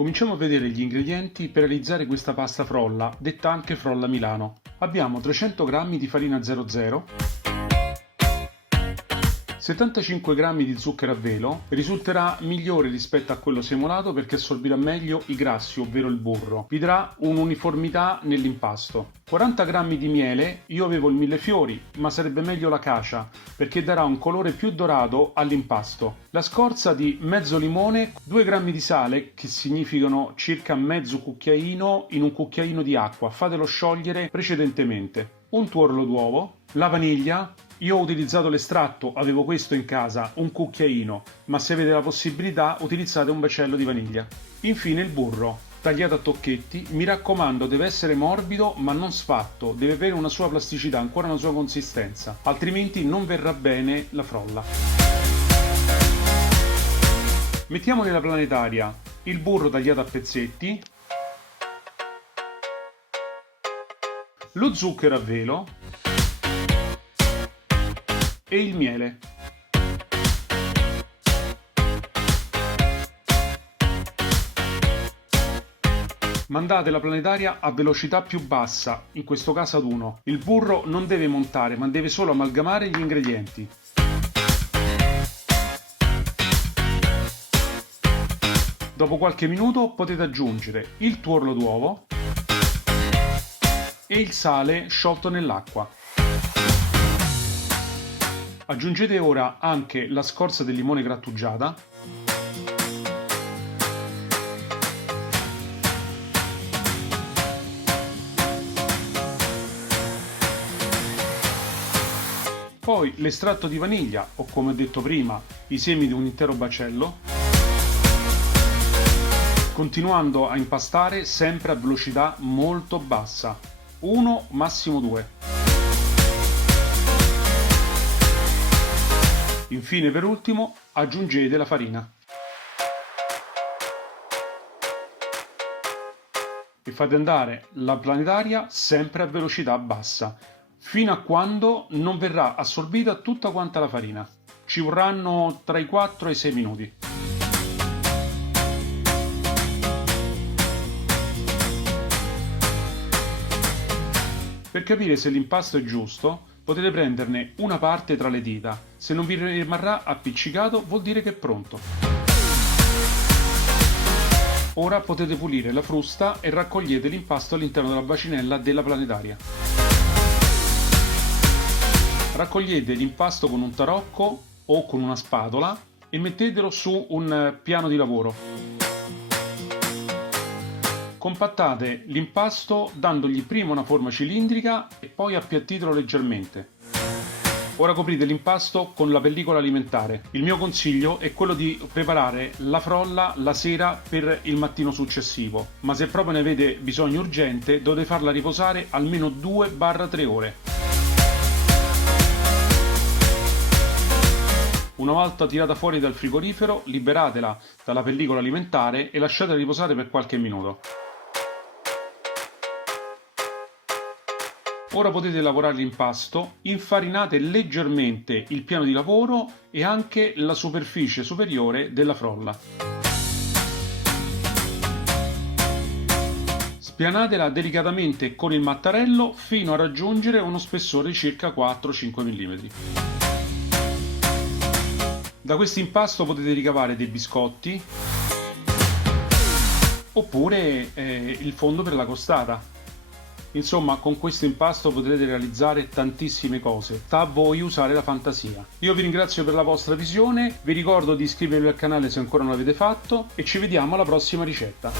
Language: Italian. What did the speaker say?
Cominciamo a vedere gli ingredienti per realizzare questa pasta frolla, detta anche frolla Milano. Abbiamo 300 g di farina 00, 75 g di zucchero a velo, risulterà migliore rispetto a quello semolato perché assorbirà meglio i grassi, ovvero il burro. Vi darà un'uniformità nell'impasto. 40 g di miele, io avevo il millefiori, ma sarebbe meglio l'acacia perché darà un colore più dorato all'impasto. La scorza di mezzo limone, 2 g di sale, che significano circa mezzo cucchiaino in un cucchiaino di acqua, fatelo sciogliere precedentemente. Un tuorlo d'uovo, la vaniglia. Io ho utilizzato l'estratto, avevo questo in casa, un cucchiaino, ma se avete la possibilità utilizzate un baccello di vaniglia. Infine il burro, tagliato a tocchetti, mi raccomando deve essere morbido ma non sfatto, deve avere una sua plasticità, ancora una sua consistenza, altrimenti non verrà bene la frolla. Mettiamo nella planetaria il burro tagliato a pezzetti, lo zucchero a velo e il miele. Mandate la planetaria a velocità più bassa, in questo caso ad 1. Il burro non deve montare, ma deve solo amalgamare gli ingredienti. Dopo qualche minuto potete aggiungere il tuorlo d'uovo e il sale sciolto nell'acqua. Aggiungete ora anche la scorza del limone grattugiata, poi l'estratto di vaniglia o, come ho detto prima, i semi di un intero baccello, continuando a impastare sempre a velocità molto bassa, 1 massimo 2. Infine, per ultimo, aggiungete la farina e fate andare la planetaria sempre a velocità bassa fino a quando non verrà assorbita tutta quanta la farina. Ci vorranno tra i 4 e i 6 minuti. Per capire se l'impasto è giusto, potete prenderne una parte tra le dita. Se non vi rimarrà appiccicato vuol dire che è pronto. Ora potete pulire la frusta e raccogliete l'impasto all'interno della bacinella della planetaria. Raccogliete l'impasto con un tarocco o con una spatola e mettetelo su un piano di lavoro. Compattate l'impasto dandogli prima una forma cilindrica e poi appiattitelo leggermente. Ora coprite l'impasto con la pellicola alimentare. Il mio consiglio è quello di preparare la frolla la sera per il mattino successivo, ma se proprio ne avete bisogno urgente dovete farla riposare almeno 2-3 ore. Una volta tirata fuori dal frigorifero, liberatela dalla pellicola alimentare e lasciatela riposare per qualche minuto. Ora potete lavorare l'impasto, infarinate leggermente il piano di lavoro e anche la superficie superiore della frolla. Spianatela delicatamente con il mattarello fino a raggiungere uno spessore di circa 4-5 mm. Da questo impasto potete ricavare dei biscotti oppure il fondo per la crostata. Insomma, con questo impasto potrete realizzare tantissime cose, sta a voi usare la fantasia. Io vi ringrazio per la vostra visione, vi ricordo di iscrivervi al canale se ancora non l'avete fatto e ci vediamo alla prossima ricetta.